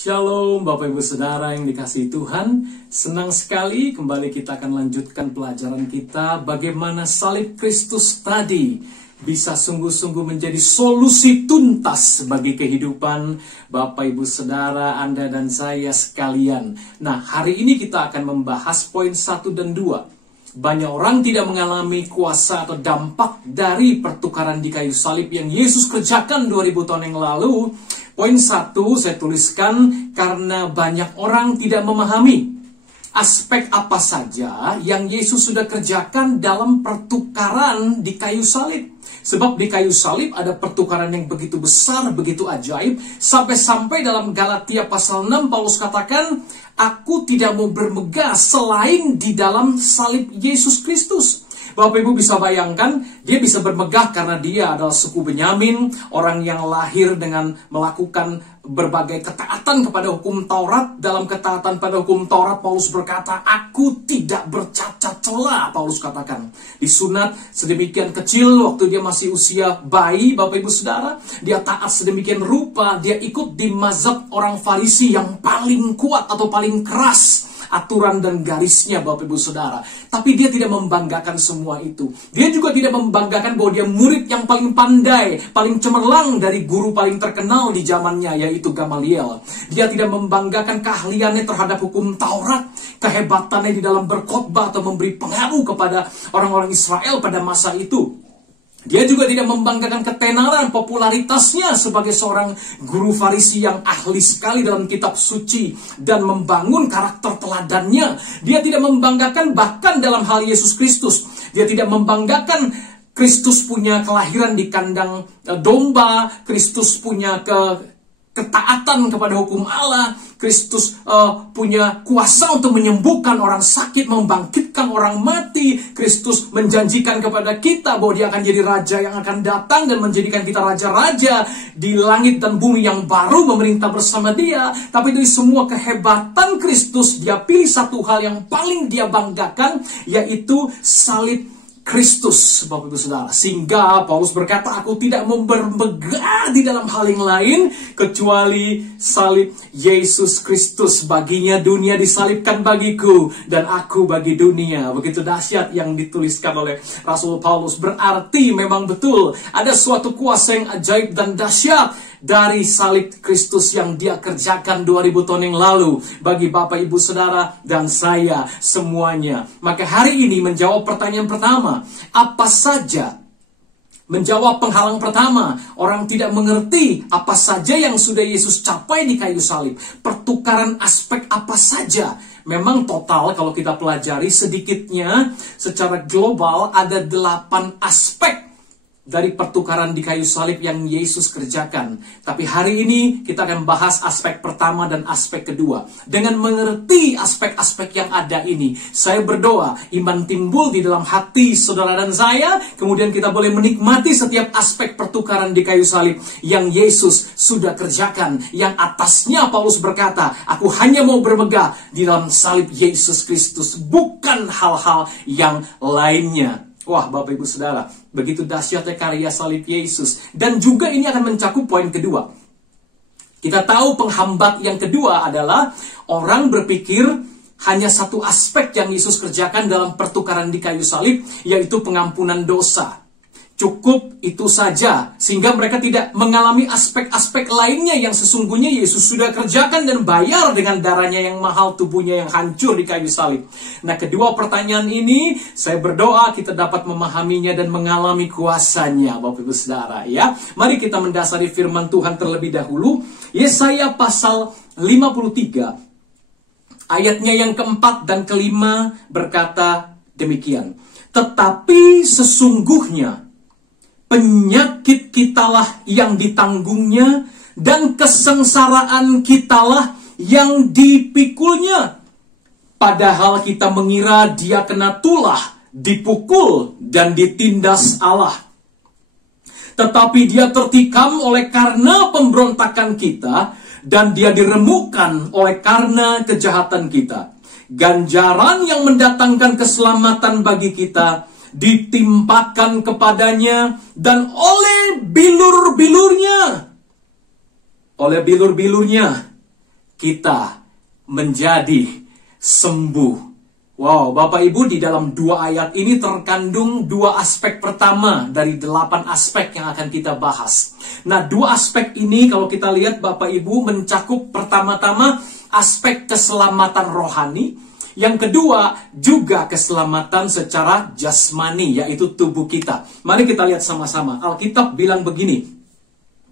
Shalom Bapak Ibu Saudara yang dikasihi Tuhan. Senang sekali kembali kita akan lanjutkan pelajaran kita bagaimana salib Kristus tadi bisa sungguh-sungguh menjadi solusi tuntas bagi kehidupan Bapak Ibu Saudara, Anda dan saya sekalian. Nah, hari ini kita akan membahas poin 1 dan 2. Banyak orang tidak mengalami kuasa atau dampak dari pertukaran di kayu salib yang Yesus kerjakan 2000 tahun yang lalu. Poin 1 saya tuliskan karena banyak orang tidak memahami aspek apa saja yang Yesus sudah kerjakan dalam pertukaran di kayu salib. Sebab di kayu salib ada pertukaran yang begitu besar, begitu ajaib. Sampai-sampai dalam Galatia pasal 6 Paulus katakan, aku tidak mau bermegah selain di dalam salib Yesus Kristus. Bapak Ibu bisa bayangkan, dia bisa bermegah karena dia adalah suku Benyamin, orang yang lahir dengan melakukan berbagai ketaatan kepada hukum Taurat. Dalam ketaatan pada hukum Taurat, Paulus berkata, aku tidak bercacat celah, Paulus katakan. Disunat sedemikian kecil waktu dia masih usia bayi, Bapak Ibu Saudara. Dia taat sedemikian rupa, dia ikut di mazhab orang Farisi yang paling kuat atau paling keras aturan dan garisnya, Bapak Ibu Saudara. Tapi dia tidak membanggakan semua itu. Dia juga tidak membanggakan bahwa dia murid yang paling pandai, paling cemerlang dari guru paling terkenal di zamannya, yaitu Gamaliel. Dia tidak membanggakan keahliannya terhadap hukum Taurat, kehebatannya di dalam berkhotbah atau memberi pengaruh kepada orang-orang Israel pada masa itu. Dia juga tidak membanggakan ketenaran, popularitasnya sebagai seorang guru Farisi yang ahli sekali dalam kitab suci dan membangun karakter teladannya. Dia tidak membanggakan bahkan dalam hal Yesus Kristus. Dia tidak membanggakan Kristus punya kelahiran di kandang domba, Kristus punya ketaatan kepada hukum Allah, Kristus punya kuasa untuk menyembuhkan orang sakit, membangkitkan orang mati. Kristus menjanjikan kepada kita bahwa dia akan jadi raja yang akan datang dan menjadikan kita raja-raja di langit dan bumi yang baru memerintah bersama dia. Tapi dari semua kehebatan Kristus, dia pilih satu hal yang paling dia banggakan, yaitu salib Kristus, Bapak Ibu Saudara. Sehingga Paulus berkata, aku tidak mau bermegah di dalam hal yang lain kecuali salib Yesus Kristus. Baginya dunia disalibkan bagiku dan aku bagi dunia. Begitu dahsyat yang dituliskan oleh Rasul Paulus. Berarti memang betul ada suatu kuasa yang ajaib dan dahsyat dari salib Kristus yang dia kerjakan 2000 tahun yang lalu bagi Bapak Ibu Saudara dan saya semuanya. Maka hari ini menjawab pertanyaan pertama, apa saja? Menjawab penghalang pertama, orang tidak mengerti apa saja yang sudah Yesus capai di kayu salib. Pertukaran aspek apa saja? Memang total kalau kita pelajari sedikitnya secara global ada 8 aspek dari pertukaran di kayu salib yang Yesus kerjakan. Tapi hari ini kita akan bahas aspek pertama dan aspek kedua. Dengan mengerti aspek-aspek yang ada ini, saya berdoa iman timbul di dalam hati saudara dan saya. Kemudian kita boleh menikmati setiap aspek pertukaran di kayu salib yang Yesus sudah kerjakan. Yang atasnya Paulus berkata, aku hanya mau bermegah di dalam salib Yesus Kristus, bukan hal-hal yang lainnya. Wah, Bapak Ibu Saudara, begitu dahsyatnya karya salib Yesus. Dan juga ini akan mencakup poin kedua. Kita tahu penghambat yang kedua adalah orang berpikir hanya satu aspek yang Yesus kerjakan dalam pertukaran di kayu salib, yaitu pengampunan dosa. Cukup itu saja, sehingga mereka tidak mengalami aspek-aspek lainnya yang sesungguhnya Yesus sudah kerjakan dan bayar dengan darahnya yang mahal, tubuhnya yang hancur di kayu salib. Nah, kedua pertanyaan ini, saya berdoa kita dapat memahaminya dan mengalami kuasanya, Bapak Ibu Saudara. Ya, mari kita mendasari firman Tuhan terlebih dahulu. Yesaya pasal 53, ayatnya yang keempat dan kelima berkata demikian. Tetapi sesungguhnya penyakit kitalah yang ditanggungnya, dan kesengsaraan kitalah yang dipikulnya. Padahal kita mengira dia kena tulah, dipukul, dan ditindas Allah. Tetapi dia tertikam oleh karena pemberontakan kita, dan dia diremukkan oleh karena kejahatan kita. Ganjaran yang mendatangkan keselamatan bagi kita ditimpakan kepadanya, dan oleh bilur-bilurnya kita menjadi sembuh. Wow, Bapak Ibu, di dalam 2 ayat ini terkandung 2 aspek pertama dari 8 aspek yang akan kita bahas. Nah, 2 aspek ini kalau kita lihat Bapak Ibu mencakup pertama-tama aspek keselamatan rohani. Yang kedua juga keselamatan secara jasmani, yaitu tubuh kita. Mari kita lihat sama-sama. Alkitab bilang begini,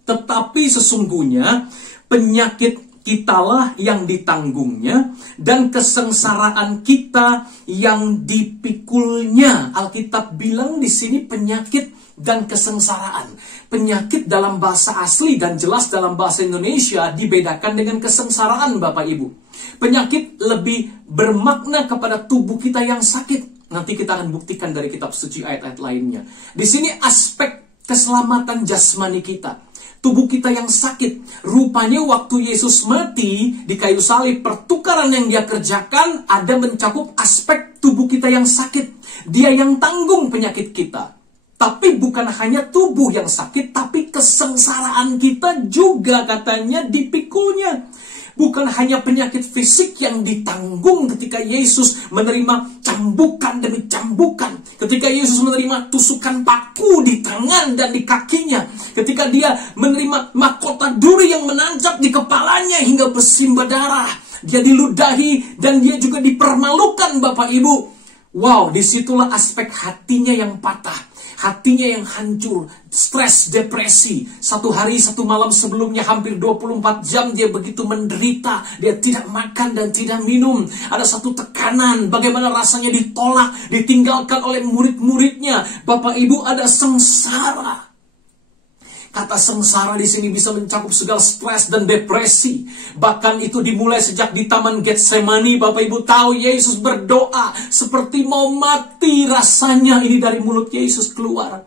tetapi sesungguhnya penyakit kitalah yang ditanggungnya, dan kesengsaraan kita yang dipikulnya. Alkitab bilang di sini penyakit dan kesengsaraan. Penyakit dalam bahasa asli dan jelas dalam bahasa Indonesia dibedakan dengan kesengsaraan, Bapak Ibu. Penyakit lebih bermakna kepada tubuh kita yang sakit. Nanti kita akan buktikan dari kitab suci ayat-ayat lainnya. Di sini aspek keselamatan jasmani kita. Tubuh kita yang sakit. Rupanya waktu Yesus mati di kayu salib, pertukaran yang dia kerjakan ada mencakup aspek tubuh kita yang sakit. Dia yang tanggung penyakit kita. Tapi bukan hanya tubuh yang sakit, tapi kesengsaraan kita juga katanya dipikulnya. Bukan hanya penyakit fisik yang ditanggung ketika Yesus menerima cambukan demi cambukan. Ketika Yesus menerima tusukan paku di tangan dan di kakinya. Ketika dia menerima mahkota duri yang menancap di kepalanya hingga bersimbah darah. Dia diludahi dan dia juga dipermalukan, Bapak Ibu. Wow, disitulah aspek hatinya yang patah. Hatinya yang hancur, stres, depresi. 1 hari 1 malam sebelumnya hampir 24 jam dia begitu menderita. Dia tidak makan dan tidak minum. Ada satu tekanan, bagaimana rasanya ditolak, ditinggalkan oleh murid-muridnya. Bapak Ibu, ada sengsara. Kata sengsara di sini bisa mencakup segala stres dan depresi. Bahkan itu dimulai sejak di Taman Getsemani. Bapak Ibu tahu Yesus berdoa seperti mau mati rasanya. Ini dari mulut Yesus keluar.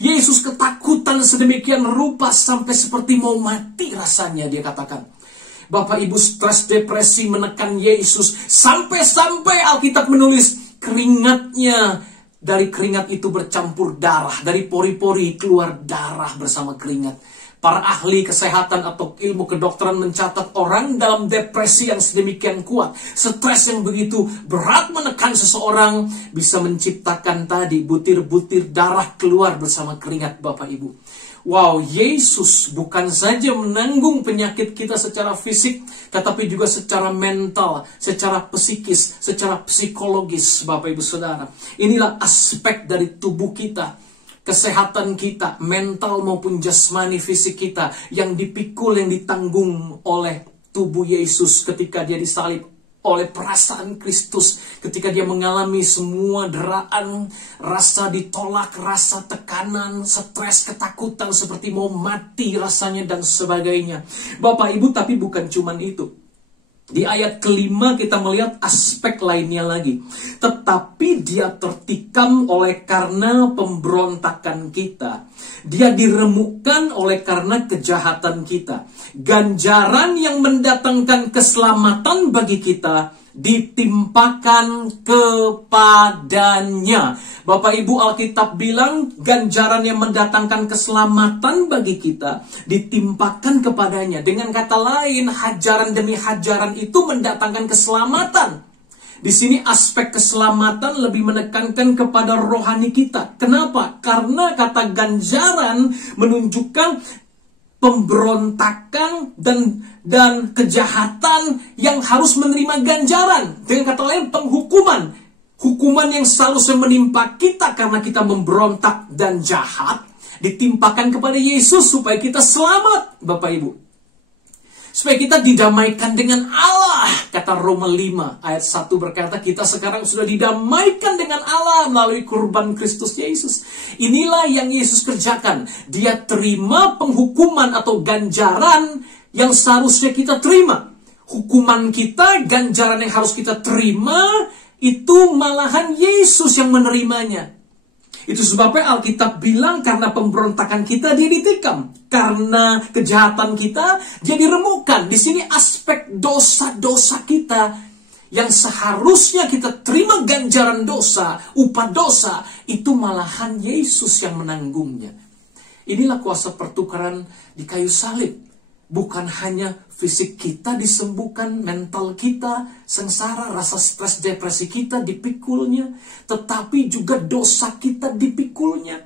Yesus ketakutan sedemikian rupa sampai seperti mau mati rasanya, dia katakan. Bapak Ibu, stres depresi menekan Yesus. Sampai-sampai Alkitab menulis keringatnya. Dari keringat itu bercampur darah. Dari pori-pori keluar darah bersama keringat. Para ahli kesehatan atau ilmu kedokteran mencatat orang dalam depresi yang sedemikian kuat, stres yang begitu berat menekan seseorang, bisa menciptakan tadi butir-butir darah keluar bersama keringat, Bapak Ibu. Wow, Yesus bukan saja menanggung penyakit kita secara fisik, tetapi juga secara mental, secara psikis, secara psikologis, Bapak Ibu Saudara. Inilah aspek dari tubuh kita, kesehatan kita, mental maupun jasmani fisik kita, yang dipikul, yang ditanggung oleh tubuh Yesus ketika dia disalib, oleh perasaan Kristus ketika dia mengalami semua deraan, rasa ditolak, rasa tekanan, stres, ketakutan, seperti mau mati rasanya dan sebagainya. Bapak Ibu, tapi bukan cuman itu. Di ayat kelima kita melihat aspek lainnya lagi. Tetapi dia tertikam oleh karena pemberontakan kita. Dia diremukkan oleh karena kejahatan kita. Ganjaran yang mendatangkan keselamatan bagi kita ditimpakan kepadanya. Bapak Ibu, Alkitab bilang ganjaran yang mendatangkan keselamatan bagi kita ditimpakan kepadanya. Dengan kata lain, hajaran demi hajaran itu mendatangkan keselamatan. Di sini aspek keselamatan lebih menekankan kepada rohani kita. Kenapa? Karena kata ganjaran menunjukkan pemberontakan dan kejahatan yang harus menerima ganjaran. Dengan kata lain, penghukuman. Hukuman yang seharusnya menimpa kita karena kita memberontak dan jahat, ditimpakan kepada Yesus supaya kita selamat, Bapak Ibu. Supaya kita didamaikan dengan Allah. Kata Roma 5 ayat 1 berkata, kita sekarang sudah didamaikan dengan Allah melalui kurban Kristus Yesus. Inilah yang Yesus kerjakan. Dia terima penghukuman atau ganjaran yang seharusnya kita terima. Hukuman kita, ganjaran yang harus kita terima, itu malahan Yesus yang menerimanya. Itu sebabnya Alkitab bilang karena pemberontakan kita dia ditikam, karena kejahatan kita dia diremukkan. Di sini aspek dosa-dosa kita yang seharusnya kita terima ganjaran dosa, upah dosa, itu malahan Yesus yang menanggungnya. Inilah kuasa pertukaran di kayu salib. Bukan hanya fisik kita disembuhkan, mental kita sengsara, rasa stres depresi kita dipikulnya, tetapi juga dosa kita dipikulnya.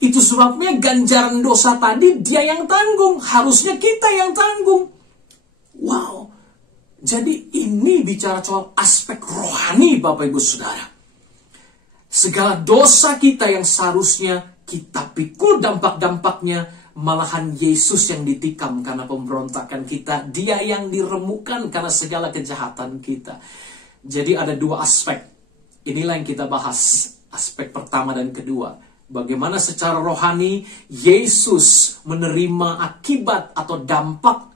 Itu sebabnya ganjaran dosa tadi dia yang tanggung, harusnya kita yang tanggung. Wow, jadi ini bicara soal aspek rohani Bapak Ibu Saudara. Segala dosa kita yang seharusnya kita pikul dampak-dampaknya, malahan Yesus yang ditikam karena pemberontakan kita. Dia yang diremukkan karena segala kejahatan kita. Jadi ada dua aspek. Inilah yang kita bahas. Aspek pertama dan kedua. Bagaimana secara rohani Yesus menerima akibat atau dampak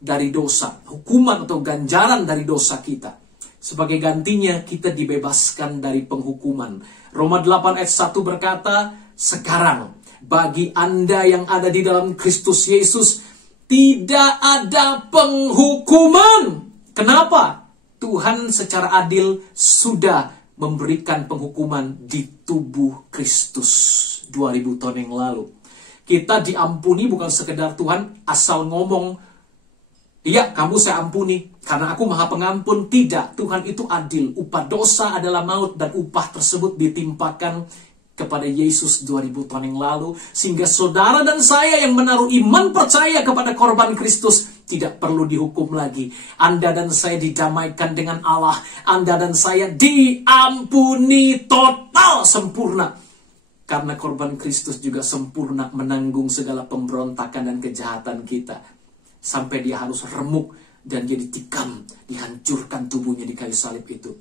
dari dosa. Hukuman atau ganjaran dari dosa kita. Sebagai gantinya kita dibebaskan dari penghukuman. Roma 8 ayat 1 berkata, sekarang bagi Anda yang ada di dalam Kristus Yesus, tidak ada penghukuman. Kenapa? Tuhan secara adil sudah memberikan penghukuman di tubuh Kristus 2000 tahun yang lalu. Kita diampuni bukan sekedar Tuhan asal ngomong, iya kamu saya ampuni karena aku maha pengampun. Tidak, Tuhan itu adil. Upah dosa adalah maut dan upah tersebut ditimpakan kepada Yesus 2000 tahun yang lalu, sehingga saudara dan saya yang menaruh iman percaya kepada korban Kristus tidak perlu dihukum lagi. Anda dan saya didamaikan dengan Allah. Anda dan saya diampuni total sempurna. Karena korban Kristus juga sempurna menanggung segala pemberontakan dan kejahatan kita. Sampai dia harus remuk dan dia ditikam, dihancurkan tubuhnya di kayu salib itu.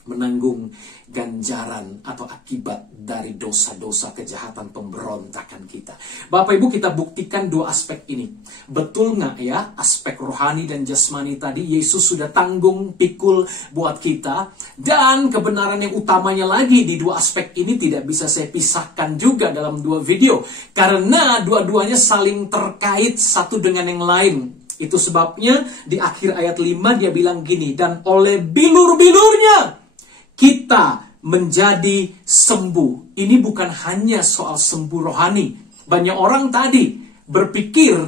Menanggung ganjaran atau akibat dari dosa-dosa kejahatan pemberontakan kita. Bapak Ibu, kita buktikan dua aspek ini. Betul nggak ya, aspek rohani dan jasmani tadi Yesus sudah tanggung pikul buat kita. Dan kebenaran yang utamanya lagi di dua aspek ini tidak bisa saya pisahkan juga dalam dua video. Karena dua-duanya saling terkait satu dengan yang lain. Itu sebabnya di akhir ayat 5 dia bilang gini, dan oleh bilur-bilurnya kita menjadi sembuh. Ini bukan hanya soal sembuh rohani. Banyak orang tadi berpikir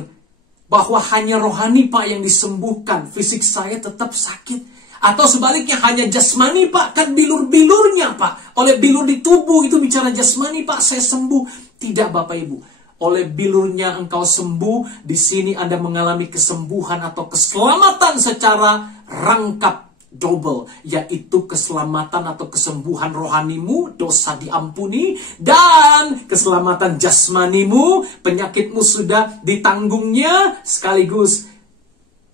bahwa hanya rohani Pak yang disembuhkan. Fisik saya tetap sakit. Atau sebaliknya hanya jasmani Pak. Kan bilur-bilurnya Pak. Oleh bilur di tubuh itu bicara jasmani Pak saya sembuh. Tidak Bapak Ibu. Oleh bilurnya engkau sembuh. Di sini Anda mengalami kesembuhan atau keselamatan secara rangkap. Double, yaitu keselamatan atau kesembuhan rohanimu, dosa diampuni, dan keselamatan jasmanimu, penyakitmu sudah ditanggungnya, sekaligus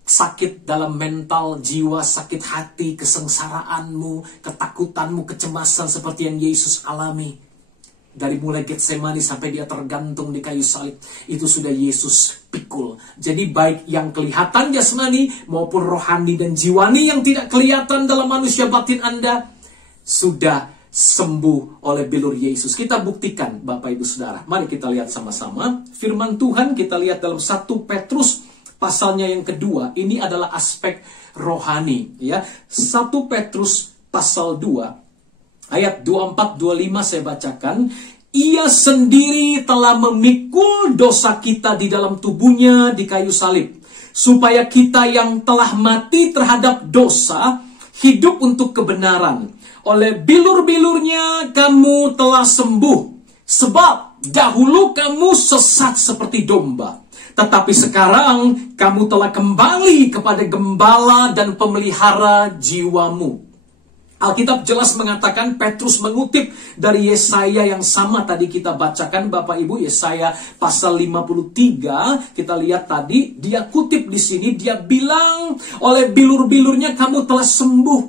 sakit dalam mental, jiwa, sakit hati, kesengsaraanmu, ketakutanmu, kecemasan seperti yang Yesus alami. Dari mulai Getsemani sampai dia tergantung di kayu salib, itu sudah Yesus pikul. Jadi baik yang kelihatan jasmani maupun rohani dan jiwani yang tidak kelihatan dalam manusia batin Anda sudah sembuh oleh bilur Yesus. Kita buktikan Bapak Ibu Saudara. Mari kita lihat sama-sama firman Tuhan. Kita lihat dalam 1 Petrus pasalnya yang kedua. Ini adalah aspek rohani ya. 1 Petrus pasal 2 ayat 24-25 saya bacakan. Ia sendiri telah memikul dosa kita di dalam tubuhnya di kayu salib. Supaya kita yang telah mati terhadap dosa, hidup untuk kebenaran. Oleh bilur-bilurnya kamu telah sembuh. Sebab dahulu kamu sesat seperti domba. Tetapi sekarang kamu telah kembali kepada gembala dan pemelihara jiwamu. Alkitab jelas mengatakan, Petrus mengutip dari Yesaya yang sama tadi kita bacakan Bapak Ibu, Yesaya pasal 53. Kita lihat tadi, dia kutip di sini, dia bilang, oleh bilur-bilurnya kamu telah sembuh.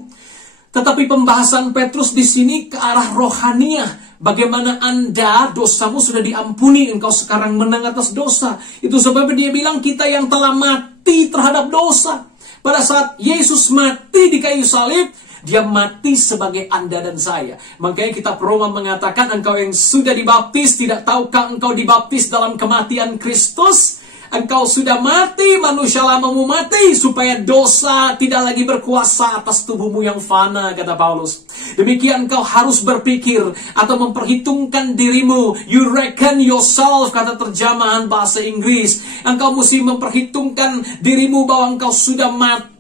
Tetapi pembahasan Petrus di sini ke arah rohaniah. Bagaimana Anda, dosamu sudah diampuni, engkau sekarang menang atas dosa. Itu sebabnya dia bilang kita yang telah mati terhadap dosa. Pada saat Yesus mati di kayu salib, dia mati sebagai Anda dan saya. Makanya kitab Roma mengatakan, engkau yang sudah dibaptis, tidak tahukah engkau dibaptis dalam kematian Kristus? Engkau sudah mati, manusia lamamu mati, supaya dosa tidak lagi berkuasa atas tubuhmu yang fana, kata Paulus. Demikian engkau harus berpikir atau memperhitungkan dirimu. You reckon yourself, kata terjemahan bahasa Inggris. Engkau mesti memperhitungkan dirimu bahwa engkau sudah mati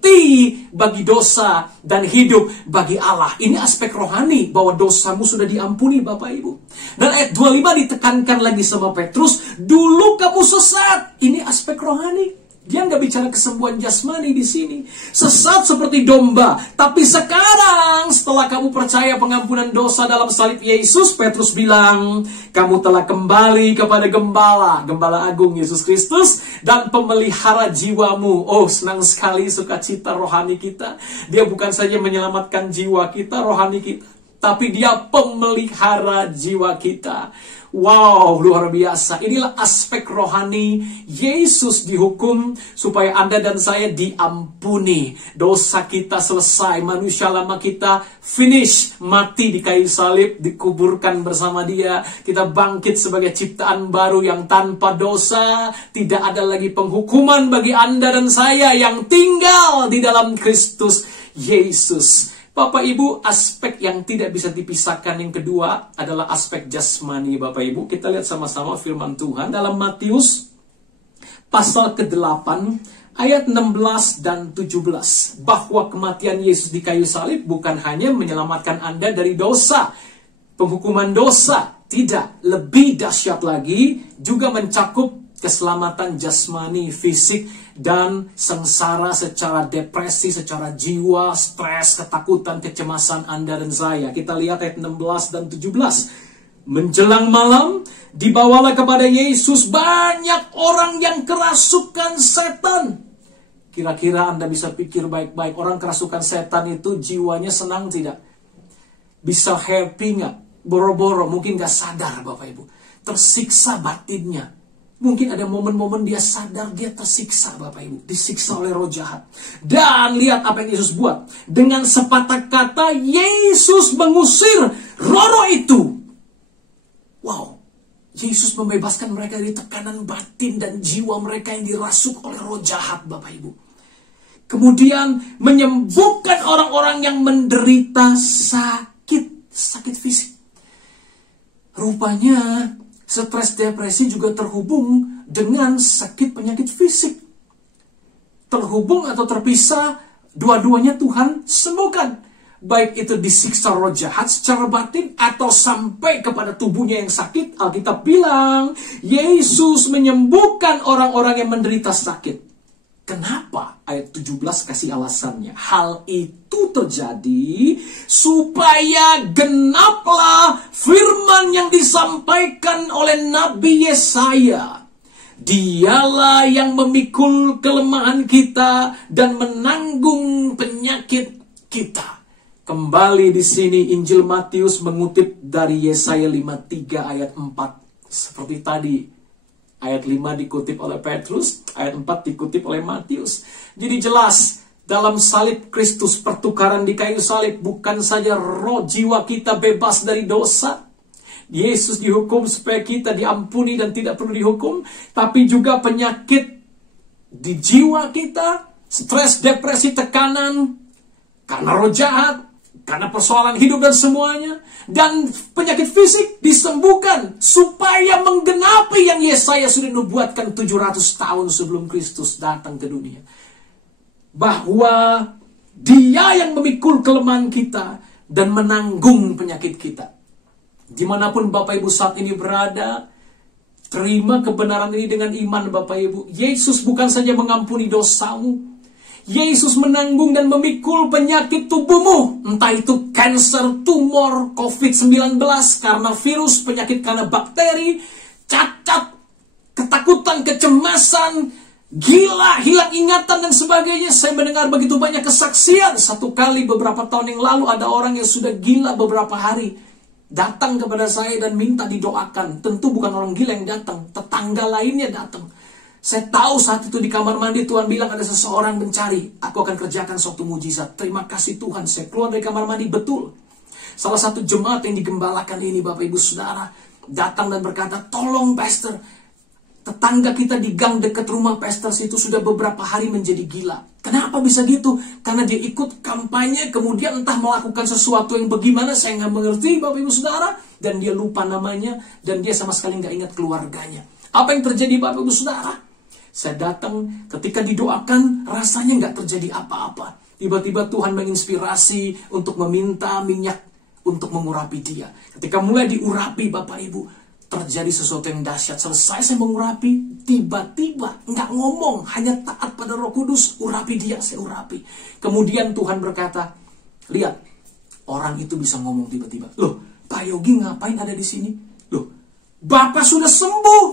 bagi dosa dan hidup bagi Allah. Ini aspek rohani, bahwa dosamu sudah diampuni, Bapak Ibu. Dan ayat 25 ditekankan lagi sama Petrus, dulu kamu sesat. Ini aspek rohani. Dia nggak bicara kesembuhan jasmani di sini. Sesat seperti domba. Tapi sekarang setelah kamu percaya pengampunan dosa dalam salib Yesus, Petrus bilang, kamu telah kembali kepada Gembala Agung Yesus Kristus dan pemelihara jiwamu. Oh, senang sekali sukacita rohani kita. Dia bukan saja menyelamatkan jiwa kita, rohani kita, tapi dia pemelihara jiwa kita. Wow, luar biasa. Inilah aspek rohani. Yesus dihukum supaya Anda dan saya diampuni. Dosa kita selesai. Manusia lama kita finish. Mati di kayu salib, dikuburkan bersama dia. Kita bangkit sebagai ciptaan baru yang tanpa dosa. Tidak ada lagi penghukuman bagi Anda dan saya yang tinggal di dalam Kristus Yesus. Bapak Ibu, aspek yang tidak bisa dipisahkan yang kedua adalah aspek jasmani, Bapak Ibu. Kita lihat sama-sama firman Tuhan dalam Matius pasal ke-8 ayat 16 dan 17. Bahwa kematian Yesus di kayu salib bukan hanya menyelamatkan Anda dari dosa, penghukuman dosa. Tidak, lebih dahsyat lagi, juga mencakup keselamatan jasmani, fisik, dan sengsara secara depresi, secara jiwa, stres, ketakutan, kecemasan Anda dan saya. Kita lihat ayat 16 dan 17. Menjelang malam, dibawalah kepada Yesus banyak orang yang kerasukan setan. Kira-kira Anda bisa pikir baik-baik, orang kerasukan setan itu jiwanya senang tidak? Bisa happy nggak? Boro-boro, mungkin nggak sadar Bapak Ibu. Tersiksa batinnya. Mungkin ada momen-momen dia sadar dia tersiksa, Bapak Ibu. Disiksa oleh roh jahat. Dan lihat apa yang Yesus buat. Dengan sepatah kata, Yesus mengusir roh-roh itu. Wow. Yesus membebaskan mereka dari tekanan batin dan jiwa mereka yang dirasuk oleh roh jahat, Bapak Ibu. Kemudian menyembuhkan orang-orang yang menderita sakit fisik. Rupanya stres depresi juga terhubung dengan sakit penyakit fisik. Terhubung atau terpisah, dua-duanya Tuhan sembuhkan. Baik itu disiksa roh jahat secara batin atau sampai kepada tubuhnya yang sakit. Alkitab bilang, Yesus menyembuhkan orang-orang yang menderita sakit. Kenapa? Ayat 17 kasih alasannya. Hal itu terjadi supaya genaplah firman yang disampaikan oleh Nabi Yesaya. Dialah yang memikul kelemahan kita dan menanggung penyakit kita. Kembali di sini Injil Matius mengutip dari Yesaya 53 ayat 4. Seperti tadi. Ayat 5 dikutip oleh Petrus, ayat 4 dikutip oleh Matius. Jadi jelas, dalam salib Kristus, pertukaran di kayu salib, bukan saja roh jiwa kita bebas dari dosa. Yesus dihukum supaya kita diampuni dan tidak perlu dihukum. Tapi juga penyakit di jiwa kita, stres, depresi, tekanan, karena roh jahat, karena persoalan hidup dan semuanya. Dan penyakit fisik disembuhkan supaya menggenapi yang Yesaya sudah nubuatkan 700 tahun sebelum Kristus datang ke dunia. Bahwa Dia yang memikul kelemahan kita dan menanggung penyakit kita. Dimanapun Bapak Ibu saat ini berada, terima kebenaran ini dengan iman Bapak Ibu. Yesus bukan saja mengampuni dosamu, Yesus menanggung dan memikul penyakit tubuhmu. Entah itu kanker, tumor, COVID-19, karena virus, penyakit karena bakteri, cacat, ketakutan, kecemasan, gila, hilang ingatan dan sebagainya. Saya mendengar begitu banyak kesaksian. Satu kali beberapa tahun yang lalu ada orang yang sudah gila beberapa hari. Datang kepada saya dan minta didoakan. Tentu bukan orang gila yang datang, tetangga lainnya datang. Saya tahu saat itu di kamar mandi Tuhan bilang ada seseorang mencari. Aku akan kerjakan suatu mujizat. Terima kasih Tuhan. Saya keluar dari kamar mandi, betul. Salah satu jemaat yang digembalakan ini Bapak Ibu Saudara datang dan berkata, tolong Pastor, tetangga kita di gang dekat rumah Pastor itu sudah beberapa hari menjadi gila. Kenapa bisa gitu? Karena dia ikut kampanye, kemudian entah melakukan sesuatu yang bagaimana, saya nggak mengerti Bapak Ibu Saudara. Dan dia lupa namanya, dan dia sama sekali nggak ingat keluarganya. Apa yang terjadi Bapak Ibu Saudara? Saya datang, ketika didoakan, rasanya nggak terjadi apa-apa. Tiba-tiba Tuhan menginspirasi untuk meminta minyak untuk mengurapi dia. Ketika mulai diurapi Bapak Ibu, terjadi sesuatu yang dahsyat. Selesai saya mengurapi, tiba-tiba nggak ngomong, hanya taat pada Roh Kudus, urapi dia, saya urapi. Kemudian Tuhan berkata, lihat, orang itu bisa ngomong tiba-tiba. Loh, Pak Yogi ngapain ada di sini? Loh, Bapak sudah sembuh.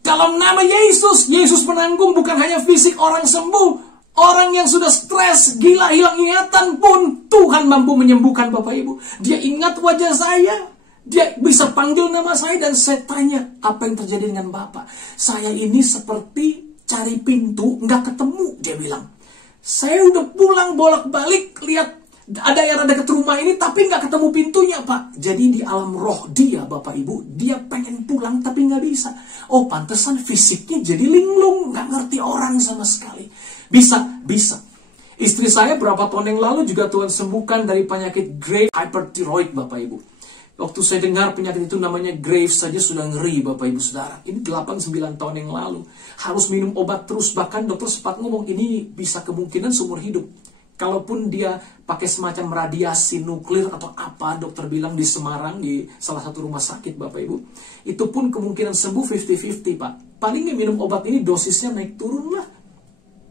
Dalam nama Yesus, Yesus menanggung bukan hanya fisik orang sembuh. Orang yang sudah stres, gila, hilang ingatan pun Tuhan mampu menyembuhkan Bapak Ibu. Dia ingat wajah saya. Dia bisa panggil nama saya dan saya tanya, apa yang terjadi dengan Bapak? Saya ini seperti cari pintu, nggak ketemu, dia bilang. Saya udah pulang bolak-balik, lihat ada daerah dekat rumah ini, tapi nggak ketemu pintunya, Pak. Jadi di alam roh dia, Bapak Ibu, dia pengen pulang tapi nggak bisa. Oh, pantesan fisiknya jadi linglung, nggak ngerti orang sama sekali. Bisa. Istri saya berapa tahun yang lalu juga Tuhan sembuhkan dari penyakit Graves hyperthyroid, Bapak Ibu. Waktu saya dengar penyakit itu namanya Graves saja sudah ngeri Bapak Ibu Saudara. Ini 8-9 tahun yang lalu. Harus minum obat terus. Bahkan dokter sempat ngomong ini bisa kemungkinan seumur hidup. Kalaupun dia pakai semacam radiasi nuklir atau apa, dokter bilang di Semarang, di salah satu rumah sakit Bapak Ibu. Itu pun kemungkinan sembuh 50-50 Pak. Palingnya minum obat ini dosisnya naik turun lah.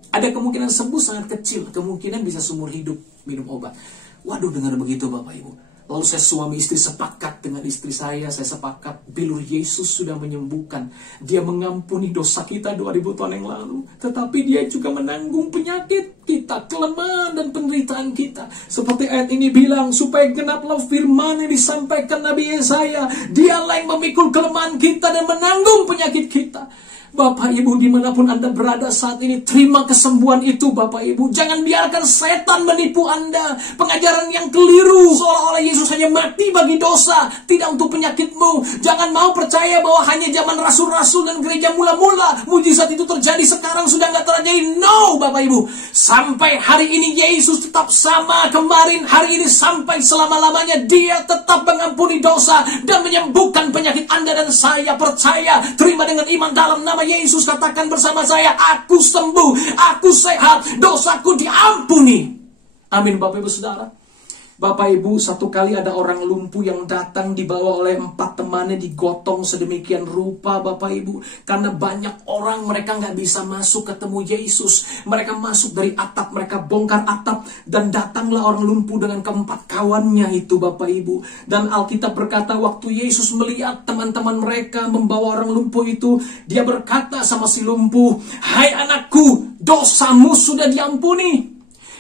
Ada kemungkinan sembuh sangat kecil. Kemungkinan bisa seumur hidup minum obat. Waduh, dengar begitu Bapak Ibu. Lalu saya suami istri sepakat dengan istri saya sepakat bilur Yesus sudah menyembuhkan. Dia mengampuni dosa kita 2000 tahun yang lalu. Tetapi dia juga menanggung penyakit kita, kelemahan dan penderitaan kita. Seperti ayat ini bilang, supaya genaplah firman yang disampaikan Nabi Yesaya. Dialah yang memikul kelemahan kita dan menanggung penyakit kita. Bapak Ibu dimanapun Anda berada saat ini, terima kesembuhan itu Bapak Ibu. Jangan biarkan setan menipu Anda. Pengajaran yang keliru, seolah-olah Yesus hanya mati bagi dosa, tidak untuk penyakitmu. Jangan mau percaya bahwa hanya zaman rasul-rasul dan gereja mula-mula mujizat itu terjadi, sekarang sudah nggak terjadi. No Bapak Ibu, sampai hari ini Yesus tetap sama kemarin, hari ini sampai selama-lamanya. Dia tetap mengampuni dosa dan menyembuhkan penyakit Anda dan saya. Percaya, terima dengan iman dalam nama Yesus. Katakan bersama saya, aku sembuh, aku sehat, dosaku diampuni. Amin Bapak Ibu Saudara. Bapak Ibu, satu kali ada orang lumpuh yang datang dibawa oleh 4 temannya, digotong sedemikian rupa Bapak Ibu. Karena banyak orang, mereka nggak bisa masuk ketemu Yesus. Mereka masuk dari atap, mereka bongkar atap. Dan datanglah orang lumpuh dengan 4 kawannya itu Bapak Ibu. Dan Alkitab berkata waktu Yesus melihat teman-teman mereka membawa orang lumpuh itu, dia berkata sama si lumpuh, "Hai anakku, dosamu sudah diampuni."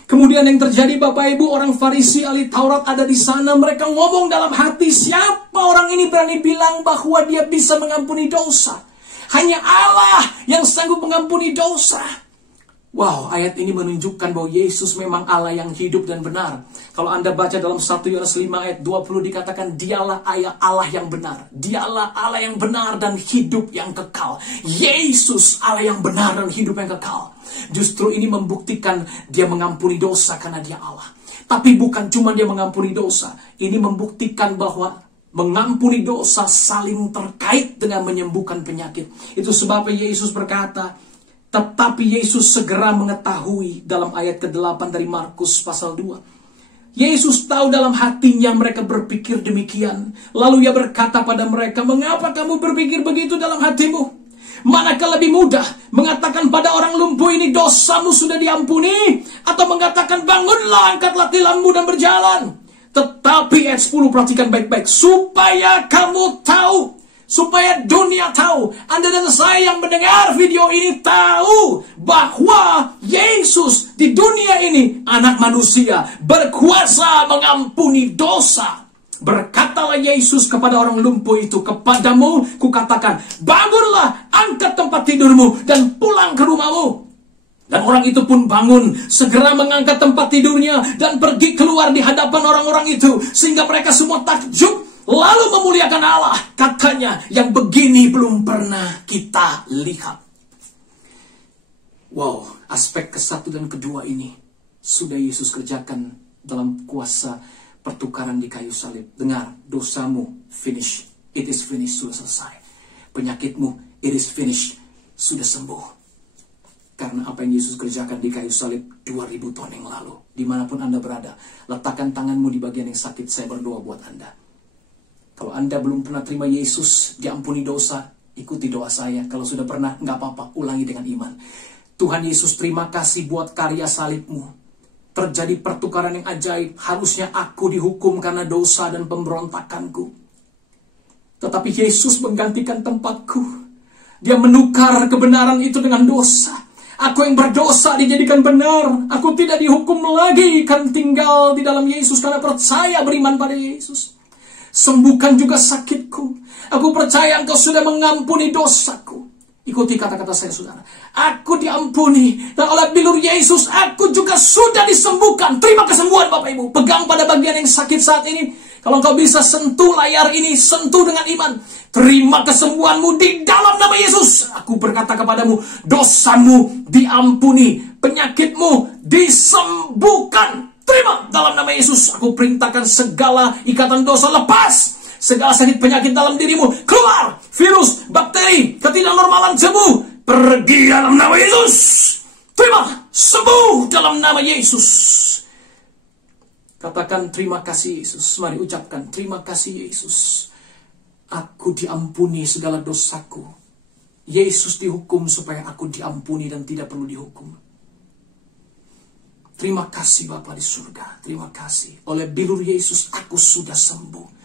Kemudian yang terjadi Bapak Ibu, orang Farisi ahli Taurat ada di sana. Mereka ngomong dalam hati, siapa orang ini berani bilang bahwa dia bisa mengampuni dosa? Hanya Allah yang sanggup mengampuni dosa. Wow, ayat ini menunjukkan bahwa Yesus memang Allah yang hidup dan benar. Kalau Anda baca dalam 1 Yohanes 5 ayat 20 dikatakan, dialah Allah yang benar. Dialah Allah yang benar dan hidup yang kekal. Yesus Allah yang benar dan hidup yang kekal. Justru ini membuktikan dia mengampuni dosa karena dia Allah. Tapi bukan cuma dia mengampuni dosa. Ini membuktikan bahwa mengampuni dosa saling terkait dengan menyembuhkan penyakit. Itu sebabnya Yesus berkata, tetapi Yesus segera mengetahui dalam ayat ke-8 dari Markus pasal 2. Yesus tahu dalam hatinya mereka berpikir demikian. Lalu ia berkata pada mereka, mengapa kamu berpikir begitu dalam hatimu? Manakah lebih mudah mengatakan pada orang lumpuh ini dosamu sudah diampuni, atau mengatakan bangunlah, angkatlah tilammu dan berjalan? Tetapi ayat 10 perhatikan baik-baik, supaya kamu tahu, supaya dunia tahu, Anda dan saya yang mendengar video ini tahu bahwa Yesus di dunia ini, anak manusia, berkuasa mengampuni dosa. Berkatalah Yesus kepada orang lumpuh itu, kepadamu kukatakan, bangunlah, angkat tempat tidurmu dan pulang ke rumahmu. Dan orang itu pun bangun, segera mengangkat tempat tidurnya dan pergi keluar di hadapan orang-orang itu, sehingga mereka semua takjub. lalu memuliakan Allah. Katanya, yang begini belum pernah kita lihat. Wow, aspek ke-1 dan ke-2 ini sudah Yesus kerjakan dalam kuasa pertukaran di kayu salib. Dengar, dosamu finish, it is finished, sudah selesai. Penyakitmu, it is finished, sudah sembuh. Karena apa yang Yesus kerjakan di kayu salib 2000 tahun yang lalu. Dimanapun Anda berada, letakkan tanganmu di bagian yang sakit, saya berdoa buat Anda. Kalau Anda belum pernah terima Yesus, diampuni dosa, ikuti doa saya. Kalau sudah pernah, nggak apa-apa, ulangi dengan iman. Tuhan Yesus, terima kasih buat karya salibmu. Terjadi pertukaran yang ajaib. Harusnya aku dihukum karena dosa dan pemberontakanku. Tetapi Yesus menggantikan tempatku. Dia menukar kebenaran itu dengan dosa. Aku yang berdosa dijadikan benar. Aku tidak dihukum lagi, kan tinggal di dalam Yesus karena percaya beriman pada Yesus. Sembuhkan juga sakitku. Aku percaya Engkau sudah mengampuni dosaku. Ikuti kata-kata saya, saudara. Aku diampuni. Dan oleh bilur Yesus, aku juga sudah disembuhkan. Terima kesembuhan Bapak Ibu. Pegang pada bagian yang sakit saat ini. Kalau engkau bisa sentuh layar ini, sentuh dengan iman. Terima kesembuhanmu di dalam nama Yesus. Aku berkata kepadamu, dosamu diampuni. Penyakitmu disembuhkan. Terima dalam nama Yesus. Aku perintahkan segala ikatan dosa lepas. Segala sakit penyakit dalam dirimu keluar. Virus, bakteri, ketidaknormalan sembuh. Pergi dalam nama Yesus. Terima, sembuh dalam nama Yesus. Katakan terima kasih Yesus. Mari ucapkan terima kasih Yesus. Aku diampuni segala dosaku. Yesus dihukum supaya aku diampuni dan tidak perlu dihukum. Terima kasih Bapa di surga. Terima kasih. Oleh bilur Yesus aku sudah sembuh.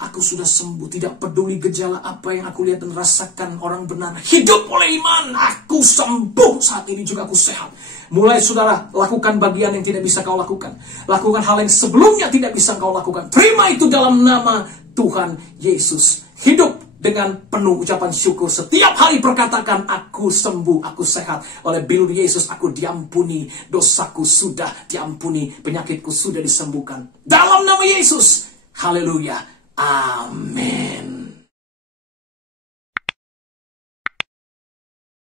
Aku sudah sembuh, tidak peduli gejala apa yang aku lihat dan rasakan. Orang benar hidup oleh iman. Aku sembuh, saat ini juga aku sehat. Mulai saudara, lakukan bagian yang tidak bisa kau lakukan. Lakukan hal yang sebelumnya tidak bisa kau lakukan. Terima itu dalam nama Tuhan Yesus. Hidup dengan penuh ucapan syukur. Setiap hari perkatakan, aku sembuh, aku sehat. Oleh bilur Yesus aku diampuni. Dosaku sudah diampuni. Penyakitku sudah disembuhkan. Dalam nama Yesus. Haleluya. Amin.